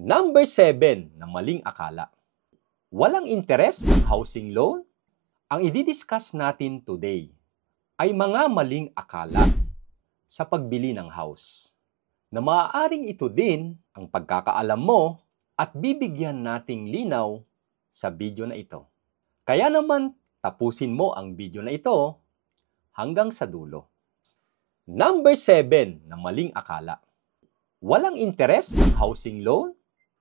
Number 7 na maling akala. Walang interes ang housing loan? Ang i-discuss natin today ay mga maling akala sa pagbili ng house na maaaring ito din ang pagkakaalam mo at bibigyan nating linaw sa video na ito. Kaya naman tapusin mo ang video na ito hanggang sa dulo. Number 7 na maling akala. Walang interes ang housing loan?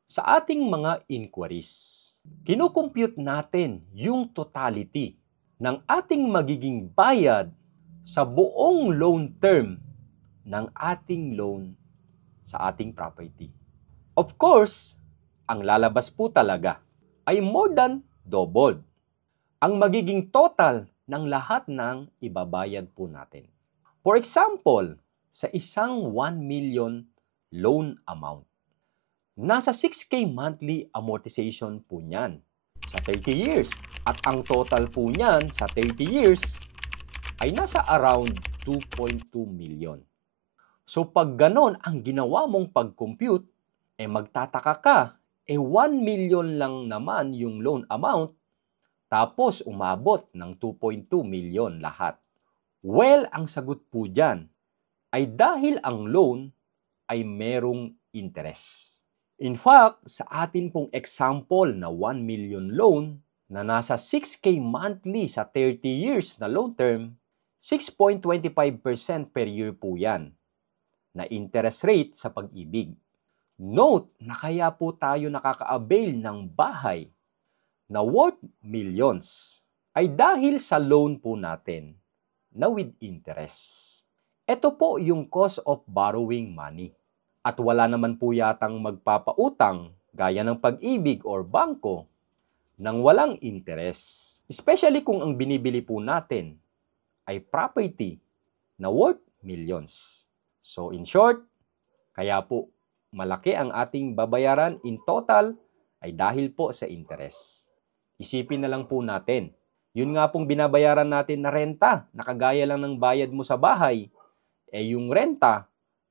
Sa ating mga inquiries, kinukompute natin yung totality ng ating magiging bayad sa buong loan term ng ating loan sa ating property. Of course, ang lalabas po talaga ay more than doubled ang magiging total ng lahat ng ibabayad po natin. For example, sa isang 1 million loan amount, nasa 6K monthly amortization po niyan sa 30 years. At ang total po niyan sa 30 years ay nasa around 2.2 million. So pag ganon ang ginawa mong pag-compute, magtataka ka, 1 million lang naman yung loan amount, tapos umabot ng 2.2 million lahat. Well, ang sagot po dyan ay dahil ang loan ay merong interest. In fact, sa atin pong example na 1 million loan na nasa 6K monthly sa 30 years na loan term, 6.25% per year po yan na interest rate sa pag-ibig. Note na kaya po tayo nakaka-avail ng bahay na worth millions ay dahil sa loan po natin na with interest. Ito po yung cost of borrowing money. At wala naman po yatang magpapautang gaya ng Pag-ibig or bangko nang walang interest. Especially kung ang binibili po natin ay property na worth millions. So in short, kaya po malaki ang ating babayaran in total ay dahil po sa interest. Isipin na lang po natin, yun nga pong binabayaran natin na renta, nakagaya lang ng bayad mo sa bahay, yung renta,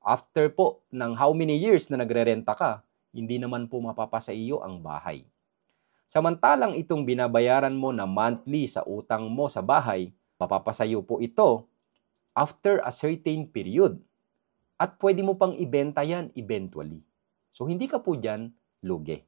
after po ng how many years na nagre-renta ka, hindi naman po mapapasa iyo ang bahay. Samantalang itong binabayaran mo na monthly sa utang mo sa bahay, mapapasa iyo po ito after a certain period. At pwede mo pang ibenta yan eventually. So hindi ka po dyan lugi.